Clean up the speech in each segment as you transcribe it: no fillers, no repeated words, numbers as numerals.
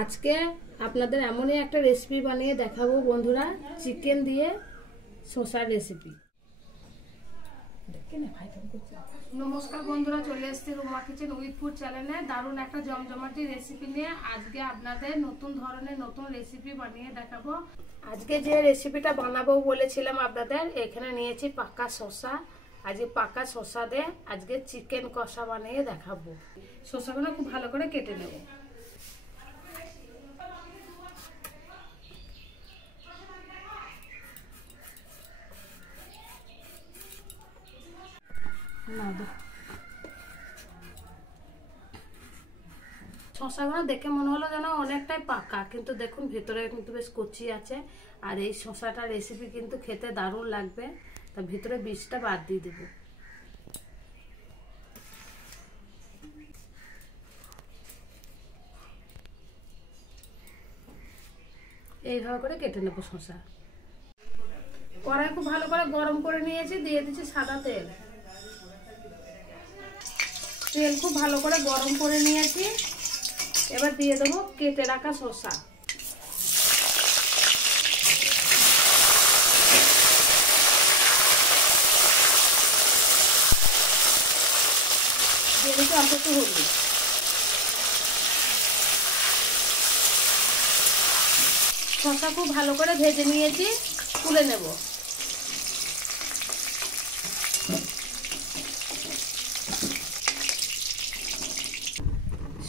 আজকে আপনাদের এমনই একটা রেসিপি বানিয়ে দেখাবো বন্ধুরা, চিকেন দিয়ে শসার রেসিপি। নমস্কার বন্ধুরা, চলে এসেছি রুমা কিচেন উইথ ফুড চ্যানেলে দারুণ একটা জমজমাটি রেসিপি নিয়ে। আজকে আপনাদের নতুন ধরনের নতুন রেসিপি বানিয়ে দেখাবো। আজকে যে রেসিপিটা বানাবো বলেছিলাম আপনাদের, এখানে নিয়েছি পাকা শসা। আজকে পাকা শসা দিয়ে আজকে চিকেন কষা বানিয়ে দেখাবো। শসাগুলো খুব ভালো করে কেটে নেব। শসাগুলো দেখে মনে হলো যেন অনেকটাই পাকা, কিন্তু দেখুন ভেতরে কিন্তু বেশ কচি আছে। আর এই শসাটা রেসিপি কিন্তু খেতে দারুণ লাগবে, তা ভিতরে বীজটা বাদ দিয়ে দেব। এইভাবে করে কেটে নেব শসা। কড়াই খুব ভালো করে গরম করে নিয়েছি, দিয়ে দিচ্ছি সাদা তেল। তেল খুব ভালো করে গরম করে নিয়েছি, এবার দিয়ে দেবো কেটে রাখা শসা। দিয়ে দিচ্ছি অল্প একটু হলুদ। শসা খুব ভালো করে ভেজে নিয়েছি, তুলে নেব।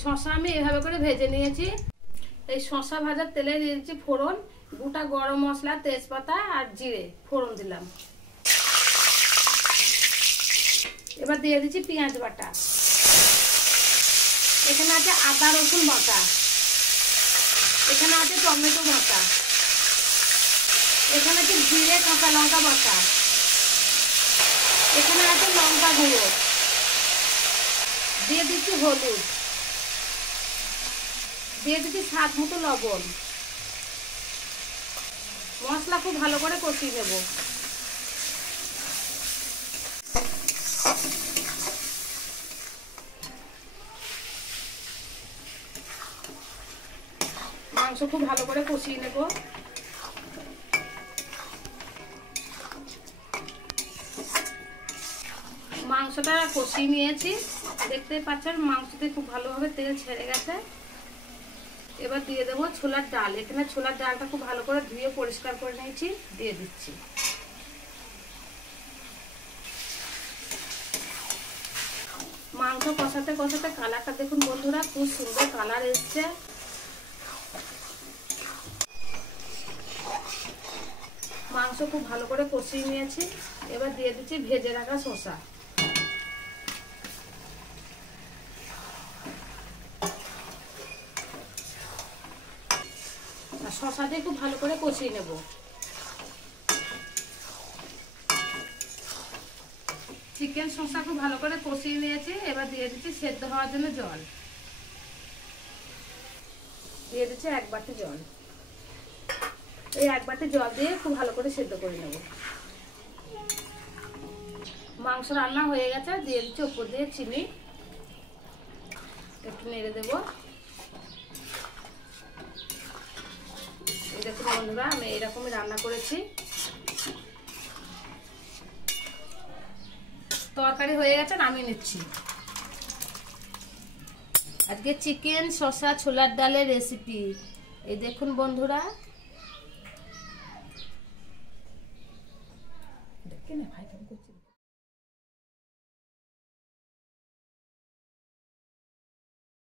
শসা আমি এভাবে করে ভেজে নিয়েছি। এই শসা ভাজার তেলে দিয়ে দিচ্ছি ফোড়ন, গোটা গরম মশলা, তেজপাতা আর জিরে ফোড়ন দিলাম। এবার দিয়ে দিচ্ছি পেঁয়াজ বাটা। এখানে আছে আদা রসুন বাটা, এখানে আছে টমেটো বাটা, এখানে আছে জিরে কাঁচা লঙ্কা বাটা, এখানে আছে লঙ্কা গুঁড়ো, দিয়ে দিচ্ছি হলুদ, দিয়ে দিচ্ছি স্বাদ মতো লবণ। মশলা খুব ভালো করে কষিয়ে দেব। মাংস খুব ভালো করে কষিয়ে নেব। মাংসটা কষিয়ে নিয়েছি, দেখতে পাচ্ছেন মাংসতে খুব ভালোভাবে তেল ছেড়ে গেছে। এবার দিয়ে দেবো ছোলার ডাল। এখানে ছোলার ডালটা খুব ভালো করে ধুয়ে পরিষ্কার করে নিয়েছি, দিয়ে দিচ্ছি। মাংস কষাতে কষাতে কালারটা দেখুন বন্ধুরা, খুব সুন্দর কালার এসছে। মাংস খুব ভালো করে কষিয়ে নিয়েছি, এবার দিয়ে দিচ্ছি ভেজে রাখা শসা। শসা দিয়ে খুব ভালো করে কষিয়ে নেব। চিকেন শসা খুব ভালো করে কষিয়ে নিয়েছি, এবার দিয়ে দিচ্ছি সেদ্ধ হওয়ার জন্য জল। দিয়ে দিচ্ছি 1 বাটি জল। এই 1 বাটি জল দিয়ে খুব ভালো করে সেদ্ধ করে নেব। মাংস রান্না হয়ে গেছে, দিয়ে দিচ্ছি উপর দিয়ে চিনি, একটু নেড়ে দেবো। দেখুন বন্ধুরা, আমি এরকমই রান্না করেছি। তরকারি হয়ে গেছে, নামিয়ে নিচ্ছি। আজকে চিকেন শসা ছোলার ডালের রেসিপি। এই দেখুন বন্ধুরা, দেখেন ভাই কেমন করছে।